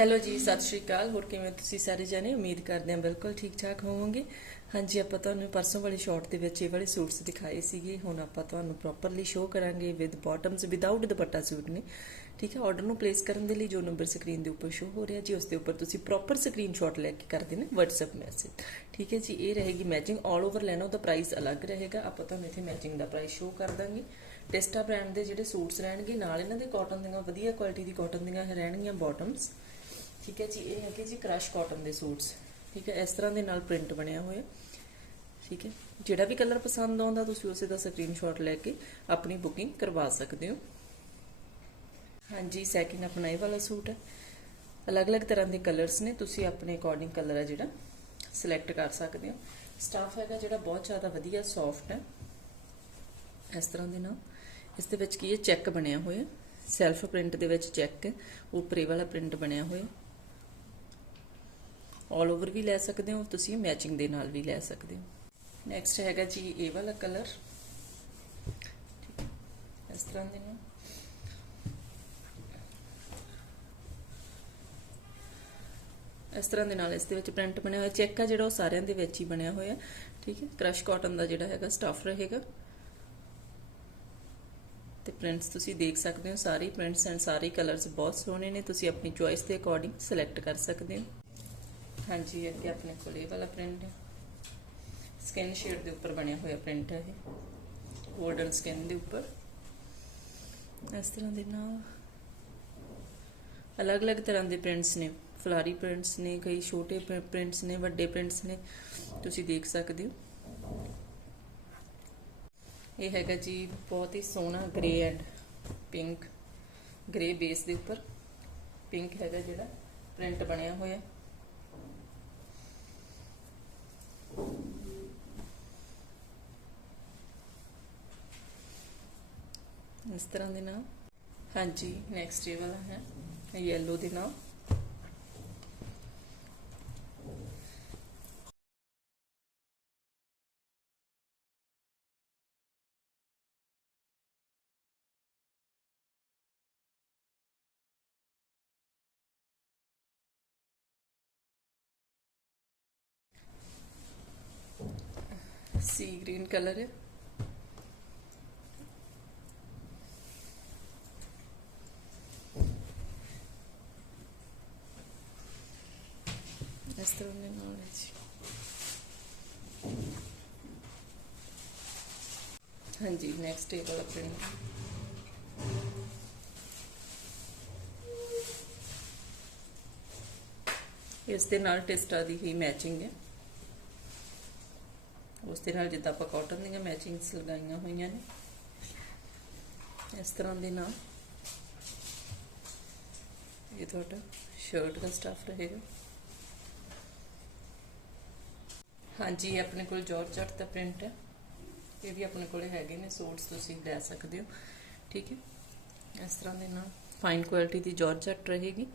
Hello ਜੀ, ਸਤਿ ਸ਼੍ਰੀ ਅਕਾਲ। ਹੋਰ ਕਿਵੇਂ ਤੁਸੀਂ ਸਾਰੇ ਜਣੇ? ਉਮੀਦ ਕਰਦੇ ਹਾਂ ਬਿਲਕੁਲ ਠੀਕ ਠਾਕ ਹੋਵੋਗੇ। ਹਾਂਜੀ, ਆਪਾਂ ਤੁਹਾਨੂੰ ਪਰਸੋਂ ਵਾਲੇ ਸ਼ਾਰਟ ਦੇ ਵਿੱਚ ਇਹ ਵਾਲੇ ਸੂਟਸ ਦਿਖਾਏ ਸੀਗੇ। ਹੁਣ ਆਪਾਂ ਤੁਹਾਨੂੰ ਪ੍ਰੋਪਰਲੀ ਸ਼ੋਅ ਕਰਾਂਗੇ with bottoms without dupatta suit ਨੇ। ਠੀਕ ਹੈ ਆਰਡਰ ਨੂੰ ਪਲੇਸ ਕਰਨ ਦੇ ਲਈ ਜੋ ਨੰਬਰ ਸਕਰੀਨ ਦੇ ਉੱਪਰ ਸ਼ੋਅ ਹੋ ਰਿਹਾ ਜੀ, ਉਸ ਦੇ ਉੱਪਰ ਤੁਸੀਂ ਪ੍ਰੋਪਰ ਸਕਰੀਨਸ਼ਾਟ ਲੈ ਕੇ ਕਰ ਦੇਣਾ WhatsApp ਮੈਸੇਜ ਠੀਕ ਹੈ ਜੀ, ਇਹ ਰਹੇਗੀ ਮੈਚਿੰਗ 올 ਓਵਰ ਲੈਣਾ, ਉਹਦਾ ਪ੍ਰਾਈਸ ਅਲੱਗ ਰਹੇਗਾ। ਆਪਾਂ ਤੁਹਾਨੂੰ ਇੱਥੇ ਮੈਚਿੰਗ ਦਾ ਪ੍ਰਾਈਸ ਸ਼ੋਅ ਕਰ ਦਾਂਗੇ। ਟੈਸਟਾ ਬ੍ਰਾਂਡ ਦੇ ਜਿਹੜੇ ਸੂਟਸ ਰਹਿਣਗੇ, ਨਾਲ ਇਹਨਾਂ ਦੇ ਕਾਟਨ ਦੀਆਂ, ਵਧੀਆ ਕੁਆਲਿਟੀ ਦੀ ਕਾਟਨ ਦੀਆਂ ਰਹਿਣਗੀਆਂ ਬਾਟਮਸ ਠੀਕ ਹੈ ਜੀ, ਇਹ ਹੈਗੇ ਜੀ ਕ੍ਰਸ਼ ਕਾਟਨ ਦੇ ਸੂਟਸ। ਠੀਕ ਹੈ, ਇਸ ਤਰ੍ਹਾਂ ਦੇ ਨਾਲ ਪ੍ਰਿੰਟ ਬਣਿਆ ਹੋਇਆ। ਠੀਕ ਹੈ, ਜਿਹੜਾ ਵੀ ਕਲਰ ਪਸੰਦ ਆਉਂਦਾ, ਤੁਸੀਂ ਉਸੇ ਦਾ ਸਕਰੀਨਸ਼ਾਟ ਲੈ ਕੇ ਆਪਣੀ ਬੁਕਿੰਗ ਕਰਵਾ ਸਕਦੇ ਹੋ। ਹਾਂਜੀ ਸੈਕਿੰਡ ਆਪਣਾ ਇਹ ਵਾਲਾ ਸੂਟ ਹੈ। ਅਲੱਗ-ਅਲੱਗ ਤਰ੍ਹਾਂ ਦੇ ਕਲਰਸ ਨੇ, ਤੁਸੀਂ ਆਪਣੇ ਅਕੋਰਡਿੰਗ ਕਲਰ ਹੈ ਜਿਹੜਾ ਸਿਲੈਕਟ ਕਰ ਸਕਦੇ ਹੋ। ਸਟਾਫ ਹੈਗਾ ਜਿਹੜਾ ਬਹੁਤ ਜ਼ਿਆਦਾ ਵਧੀਆ ਸੌਫਟ ਹੈ। ਇਸ ਤਰ੍ਹਾਂ ਦੇ ਨਾਲ। ਇਸ ਦੇ ਵਿੱਚ ਕੀ ਹੈ? ਚੈੱਕ ਬਣਿਆ ਹੋਇਆ। ਸੈਲਫ ਪ੍ਰਿੰਟ ਦੇ ਵਿੱਚ ਚੈੱਕ ਹੈ। ਉੱਪਰੇ ਵਾਲਾ ਪ੍ਰਿੰਟ ਬਣਿਆ ਹੋਇਆ। ਆਲ ਓਵਰ ਵੀ ਲੈ ਸਕਦੇ ਹੋ, ਤੁਸੀਂ ਮੈਚਿੰਗ ਦੇ ਨਾਲ ਵੀ ਲੈ ਸਕਦੇ ਹੋ। ਨੈਕਸਟ ਹੈਗਾ ਜੀ, ਇਹ ਵਾਲਾ ਕਲਰ ਇਸ ਤਰ੍ਹਾਂ ਦੇ ਨਾਲ ਇਸ ਤਰ੍ਹਾਂ ਦੇ ਨਾਲ ਇਸ ਦੇ ਵਿੱਚ ਪ੍ਰਿੰਟ ਬਣਿਆ ਹੋਇਆ ਚੈੱਕ ਆ ਜਿਹੜਾ ਉਹ ਸਾਰਿਆਂ ਦੇ ਵਿੱਚ ਹੀ ਬਣਿਆ ਹੋਇਆ। ਠੀਕ ਹੈ ਕ੍ਰਸ਼ ਕਾਟਨ ਦਾ ਜਿਹੜਾ ਹੈਗਾ ਸਟਫ ਰਹੇਗਾ। ਤੇ ਪ੍ਰਿੰਟਸ ਤੁਸੀਂ ਦੇਖ ਸਕਦੇ ਹੋ, ਸਾਰੇ ਪ੍ਰਿੰਟਸ ਐਂਡ ਸਾਰੇ ਕਲਰਸ ਬਹੁਤ ਸੋਹਣੇ ਨੇ। ਤੁਸੀਂ ਆਪਣੀ ਚੁਆਇਸ ਦੇ ਅਕੋਰਡਿੰਗ ਸਿਲੈਕਟ ਕਰ ਸਕਦੇ ਹੋ। ਹਾਂਜੀ, ਅੱਗੇ ਆਪਣੇ ਕੋਲ ਇਹ ਵਾਲਾ ਪ੍ਰਿੰਟ ਹੈ। ਸਕਿਨ ਸ਼ੇਡ ਦੇ ਉੱਪਰ ਬਣਿਆ ਹੋਇਆ ਪ੍ਰਿੰਟ ਹੈ ਇਹ। ਗੋਲਡਨ ਸਕਿਨ ਦੇ ਉੱਪਰ। ਇਸ ਤਰ੍ਹਾਂ ਦੇ ਨਾਲ ਅਲੱਗ-ਅਲੱਗ ਤਰ੍ਹਾਂ ਦੇ ਪ੍ਰਿੰਟਸ ਨੇ। ਫਲਾਰੀ ਪ੍ਰਿੰਟਸ ਨੇ, ਕਈ ਛੋਟੇ ਪ੍ਰਿੰਟਸ ਨੇ, ਵੱਡੇ ਪ੍ਰਿੰਟਸ ਨੇ। ਤੁਸੀਂ ਦੇਖ ਸਕਦੇ ਹੋ। ਇਹ ਹੈਗਾ ਜੀ ਬਹੁਤ ਹੀ ਸੋਹਣਾ grey and pink grey base ਦੇ ਉੱਪਰ ਪਿੰਕ ਹੈਗਾ ਜਿਹੜਾ ਪ੍ਰਿੰਟ ਬਣਿਆ ਹੋਇਆ। ਇਸ ਤਰ੍ਹਾਂ ਦੇ ਨਾਲ ਹਾਂਜੀ ਨੈਕਸਟ ਇਹ ਵਾਲਾ ਹੈ, yellow ਦੇ ਨਾਲ ਸੀ ਗ੍ਰੀਨ ਕਲਰ ਹੈ। strony ਨੌਲੇਜ ਹਾਂਜੀ ਨੈਕਸਟ ਟੇਬਲ ਆਪਣੀ ਇਸ ਦੇ ਨਾਲ ਟਿਸਟਾ ਦੀ ਹੀ ਮੈਚਿੰਗ ਹੈ ਉਸ ਦੇ ਨਾਲ ਜਿੱਦਾਂ ਆਪਾਂ ਕਾਟਨ ਦੀਆਂ ਮੈਚਿੰਗਸ ਲਗਾਈਆਂ ਹੋਈਆਂ ਨੇ ਇਸ ਤਰ੍ਹਾਂ ਦੇ ਨਾਲ ਇਹ ਤੁਹਾਡਾ ਸ਼ਰਟ ਦਾ ਸਟਫ ਰਹੇਗਾ ਹਾਂਜੀ, ਆਪਣੇ ਕੋਲ ਜਾਰਜਟ ਦਾ ਪ੍ਰਿੰਟ ਹੈ। ਇਹ ਵੀ ਆਪਣੇ ਕੋਲੇ ਹੈਗੇ ਨੇ ਸੂਟਸ ਤੁਸੀਂ ਲੈ ਸਕਦੇ ਹੋ। ਠੀਕ ਹੈ। ਇਸ ਤਰ੍ਹਾਂ ਦੇ ਨਾਲ ਫਾਈਨ ਕੁਆਲਿਟੀ ਦੀ ਜਾਰਜਟ ਰਹੇਗੀ।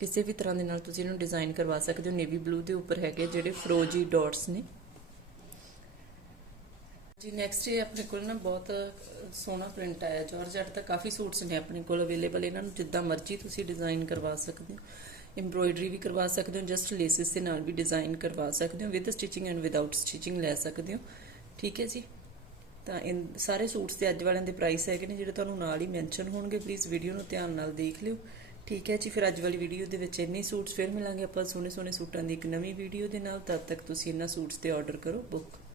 ਕਿਸੇ ਵੀ ਤਰ੍ਹਾਂ ਦੇ ਨਾਲ ਤੁਸੀਂ ਇਹਨੂੰ ਡਿਜ਼ਾਈਨ ਕਰਵਾ ਸਕਦੇ ਹੋ। ਨੇਵੀ ਬਲੂ ਦੇ ਉੱਪਰ ਹੈਗੇ ਜਿਹੜੇ ਫਰੋਜੀ ਡਾਟਸ ਨੇ। ਜੀ ਨੈਕਸਟ ਇਹ ਆਪਣੇ ਕੋਲ ਨਾ ਬਹੁਤ ਸੋਹਣਾ ਪ੍ਰਿੰਟ ਆਇਆ। ਜਾਰਜਟ ਦਾ ਕਾਫੀ ਸੂਟਸ ਨੇ ਆਪਣੇ ਕੋਲ ਅਵੇਲੇਬਲ ਇਹਨਾਂ ਨੂੰ ਜਿੱਦਾਂ ਮਰਜ਼ੀ ਤੁਸੀਂ ਡਿਜ਼ਾਈਨ ਕਰਵਾ ਸਕਦੇ ਹੋ। ਐਮਬ੍ਰੋਇਡਰੀ ਵੀ ਕਰਵਾ ਸਕਦੇ ਹੋ ਜਸਟ ਲੇਸਿਸ ਦੇ ਨਾਲ ਵੀ ਡਿਜ਼ਾਈਨ ਕਰਵਾ ਸਕਦੇ ਹੋ with stitching and without stitching ਲੈ ਸਕਦੇ ਹੋ। ਠੀਕ ਹੈ ਜੀ? ਤਾਂ ਇਨ, ਸਾਰੇ ਸੂਟਸ ਦੇ ਅੱਜ ਵਾਲਿਆਂ ਦੇ ਪ੍ਰਾਈਸ ਹੈਗੇ ਨੇ, ਜਿਹੜੇ ਤੁਹਾਨੂੰ ਨਾਲ ਹੀ ਮੈਂਸ਼ਨ ਹੋਣਗੇ ਪਲੀਜ਼ ਵੀਡੀਓ ਨੂੰ ਧਿਆਨ ਨਾਲ ਦੇਖ ਲਿਓ। ਠੀਕ ਹੈ ਜੀ, ਫਿਰ ਅੱਜ ਵਾਲੀ ਵੀਡੀਓ ਦੇ ਵਿੱਚ ਇੰਨੇ ਸੂਟਸ, ਫਿਰ ਮਿਲਾਂਗੇ ਆਪਾਂ ਸੋਹਣੇ ਸੋਹਣੇ ਸੂਟਾਂ ਦੀ ਇੱਕ ਨਵੀਂ ਵੀਡੀਓ ਦੇ ਨਾਲ। ਤਦ ਤੱਕ ਤੁਸੀਂ ਇਹਨਾਂ ਸੂਟਸ ਤੇ ਆਰਡਰ ਕਰੋ ਬੁੱਕ